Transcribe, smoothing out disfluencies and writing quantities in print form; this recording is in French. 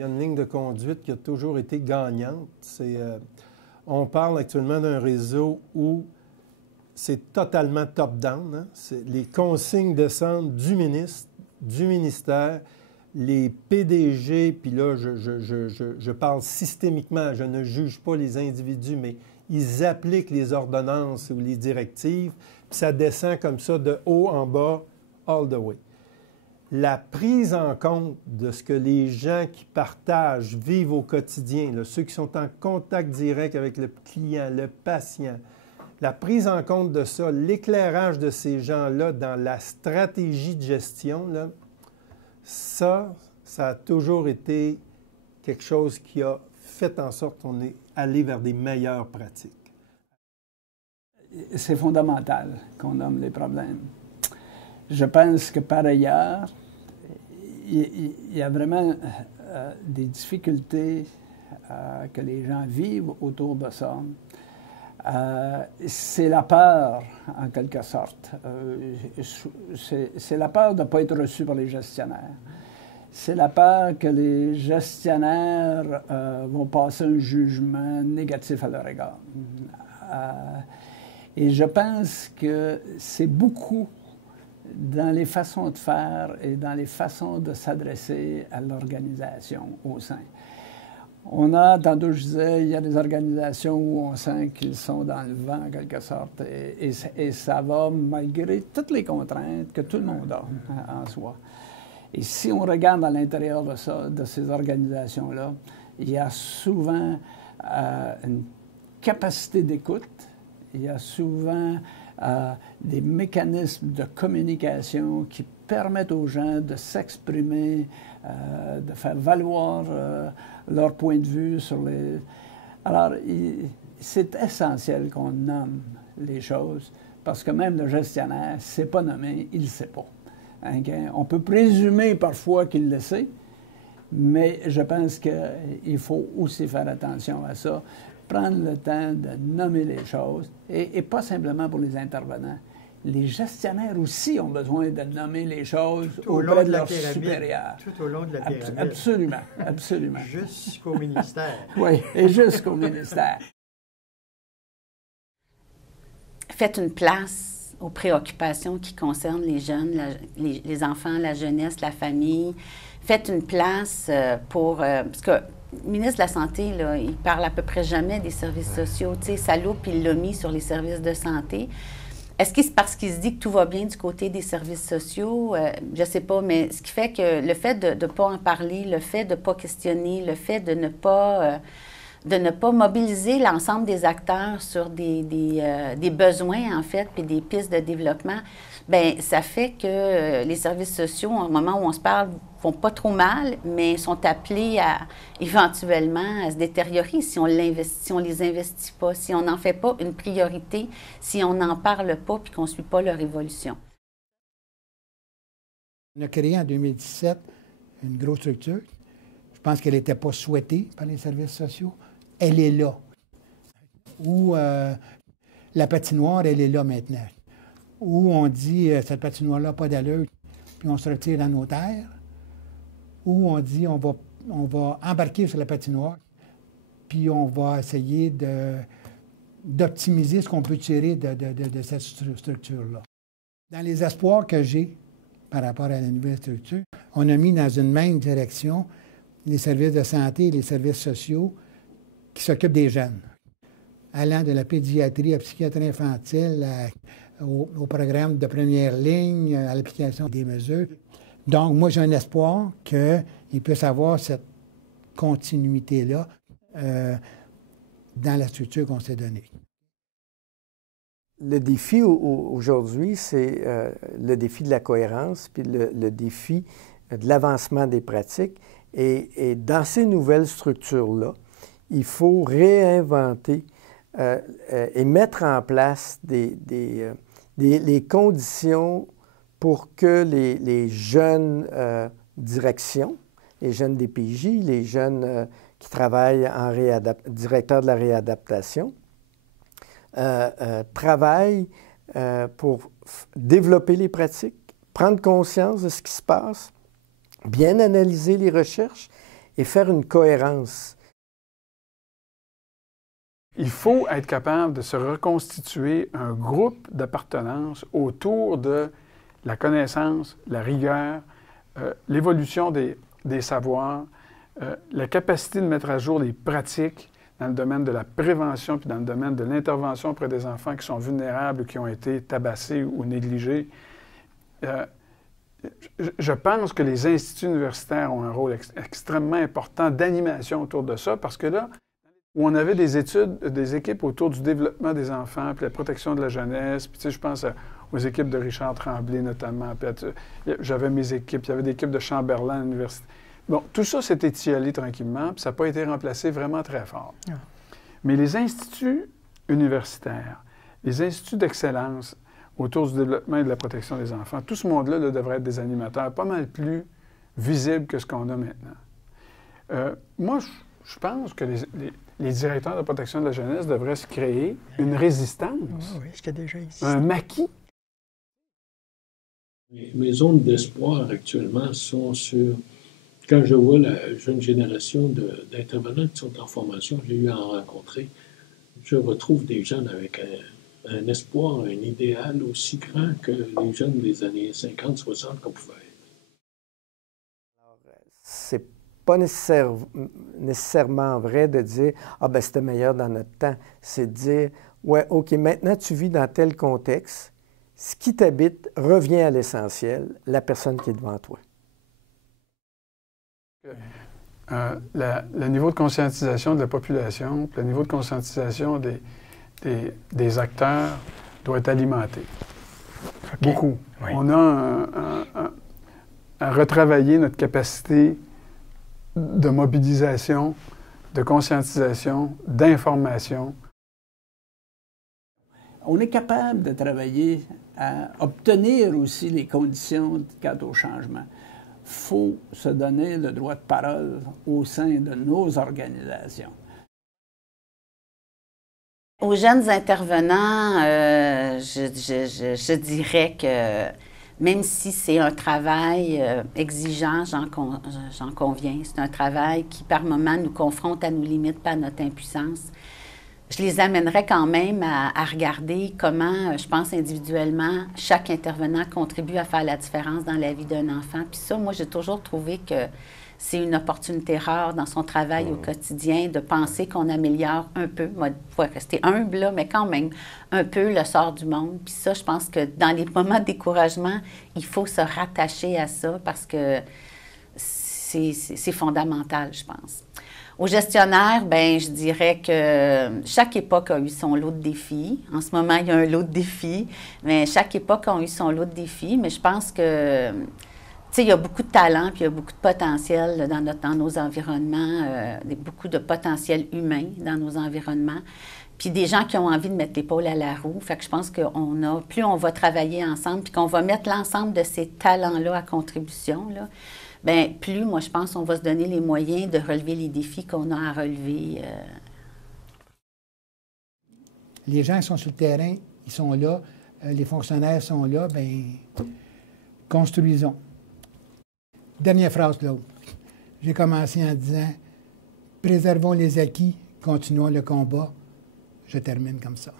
Il y a une ligne de conduite qui a toujours été gagnante. On parle actuellement d'un réseau où c'est totalement top-down. Hein? Les consignes descendent du ministre, du ministère, les PDG, puis là, je parle systémiquement, je ne juge pas les individus, mais ils appliquent les ordonnances ou les directives, puis ça descend comme ça de haut en bas, all the way. La prise en compte de ce que les gens qui partagent, vivent au quotidien, là, ceux qui sont en contact direct avec le client, le patient, la prise en compte de ça, l'éclairage de ces gens-là dans la stratégie de gestion, là, ça a toujours été quelque chose qui a fait en sorte qu'on est allé vers des meilleures pratiques. C'est fondamental qu'on nomme les problèmes. Je pense que par ailleurs, il y a vraiment des difficultés que les gens vivent autour de ça. C'est la peur, en quelque sorte. C'est la peur de ne pas être reçu par les gestionnaire. C'est la peur que les gestionnaires vont passer un jugement négatif à leur égard. Et je pense que c'est beaucoup dans les façons de faire et dans les façons de s'adresser à l'organisation au sein. On a, tantôt je disais, il y a des organisations où on sent qu'ils sont dans le vent, en quelque sorte, et ça va malgré toutes les contraintes que tout le monde a en soi. Et si on regarde à l'intérieur de ça, de ces organisations-là, il y a souvent une capacité d'écoute, il y a souvent des mécanismes de communication qui permettent aux gens de s'exprimer, de faire valoir leur point de vue sur les... Alors, c'est essentiel qu'on nomme les choses, parce que même le gestionnaire, ne sait pas nommer, il ne sait pas. On peut présumer parfois qu'il le sait, mais je pense qu'il faut aussi faire attention à ça, prendre le temps de nommer les choses, et pas simplement pour les intervenants. Les gestionnaires aussi ont besoin de nommer les choses auprès de leurs supérieurs. Tout au long de la pyramide. Absolument, absolument. Jusqu'au ministère. Oui, et jusqu'au ministère. Faites une place aux préoccupations qui concernent les jeunes, les enfants, la jeunesse, la famille. Faites une place pour... parce que le ministre de la Santé, là, il parle à peu près jamais des services sociaux. Tu sais, ça loupe, il l'a mis sur les services de santé. Est-ce que c'est parce qu'il se dit que tout va bien du côté des services sociaux? Je ne sais pas, mais ce qui fait que le fait de ne pas en parler, le fait de ne pas questionner, le fait de ne pas mobiliser l'ensemble des acteurs sur des besoins, en fait, puis des pistes de développement, bien, ça fait que les services sociaux, au moment où on se parle, font pas trop mal, mais sont appelés éventuellement à se détériorer si on les investit pas, si on n'en fait pas une priorité, si on n'en parle pas puis qu'on ne suit pas leur évolution. On a créé en 2017 une grosse structure. Je pense qu'elle n'était pas souhaitée par les services sociaux. Elle est là. Où la patinoire, elle est là maintenant. Où on dit cette patinoire-là, pas d'allure, puis on se retire dans nos terres. Où on dit on va embarquer sur la patinoire, puis on va essayer d'optimiser ce qu'on peut tirer de cette structure-là. Dans les espoirs que j'ai par rapport à la nouvelle structure, on a mis dans une même direction les services de santé et les services sociaux qui s'occupent des jeunes, allant de la pédiatrie à la psychiatrie infantile, au programme de première ligne, à l'application des mesures. Donc, moi, j'ai un espoir qu'il puisse avoir cette continuité-là dans la structure qu'on s'est donnée. Le défi aujourd'hui, c'est le défi de la cohérence, puis le défi de l'avancement des pratiques. Et dans ces nouvelles structures-là, il faut réinventer et mettre en place les conditions pour que les jeunes directions, les jeunes DPJ, les jeunes qui travaillent en directeur de la réadaptation, travaillent pour développer les pratiques, prendre conscience de ce qui se passe, bien analyser les recherches et faire une cohérence. Il faut être capable de se reconstituer un groupe d'appartenance autour de la connaissance, la rigueur, l'évolution des savoirs, la capacité de mettre à jour des pratiques dans le domaine de la prévention puis dans le domaine de l'intervention auprès des enfants qui sont vulnérables ou qui ont été tabassés ou négligés. Je pense que les instituts universitaires ont un rôle extrêmement important d'animation autour de ça parce que là, où on avait des études, des équipes autour du développement des enfants, puis la protection de la jeunesse, puis tu sais, je pense aux équipes de Richard Tremblay notamment, puis j'avais mes équipes, il y avait des équipes de Chamberlain à l'université. Bon, tout ça s'est étiolé tranquillement, puis ça n'a pas été remplacé vraiment très fort. Ah. Mais les instituts universitaires, les instituts d'excellence autour du développement et de la protection des enfants, tout ce monde-là là, devrait être des animateurs pas mal plus visibles que ce qu'on a maintenant. Moi, je pense que les directeurs de protection de la jeunesse devraient se créer une résistance, un maquis. Mes zones d'espoir actuellement sont sur... Quand je vois la jeune génération d'intervenants qui sont en formation, j'ai eu à en rencontrer, je retrouve des jeunes avec un espoir, un idéal aussi grand que les jeunes des années 50, 60 qu'on pouvait être. C'est pas nécessairement vrai de dire « Ah, ben c'était meilleur dans notre temps ». C'est de dire « Ouais, OK, maintenant tu vis dans tel contexte, ce qui t'habite revient à l'essentiel, la personne qui est devant toi ». Le niveau de conscientisation de la population, le niveau de conscientisation des acteurs doit être alimenté. Okay. Beaucoup. Oui. On a à retravailler notre capacité de mobilisation, de conscientisation, d'information. On est capable de travailler à obtenir aussi les conditions quant au changement. Il faut se donner le droit de parole au sein de nos organisations. Aux jeunes intervenants, je dirais que même si c'est un travail exigeant, j'en conviens, c'est un travail qui par moments nous confronte à nos limites, pas à notre impuissance. Je les amènerais quand même à regarder comment, je pense individuellement, chaque intervenant contribue à faire la différence dans la vie d'un enfant. Puis ça, moi, j'ai toujours trouvé que c'est une opportunité rare dans son travail au quotidien de penser qu'on améliore un peu, il faut rester humble, là, mais quand même un peu le sort du monde. Puis ça, je pense que dans les moments de découragement, il faut se rattacher à ça parce que c'est fondamental, je pense. Aux gestionnaires, bien, je dirais que chaque époque a eu son lot de défis. En ce moment, il y a un lot de défis, mais chaque époque a eu son lot de défis. Mais je pense que, tu sais, il y a beaucoup de talent, puis il y a beaucoup de potentiel dans nos environnements, beaucoup de potentiel humain dans nos environnements. Puis des gens qui ont envie de mettre l'épaule à la roue. Fait que je pense plus on va travailler ensemble, puis qu'on va mettre l'ensemble de ces talents-là à contribution, là, bien, plus, moi, je pense qu'on va se donner les moyens de relever les défis qu'on a à relever. Les gens sont sur le terrain, ils sont là, les fonctionnaires sont là, bien, construisons. Dernière phrase, Claude. J'ai commencé en disant « Préservons les acquis, continuons le combat ». Je termine comme ça.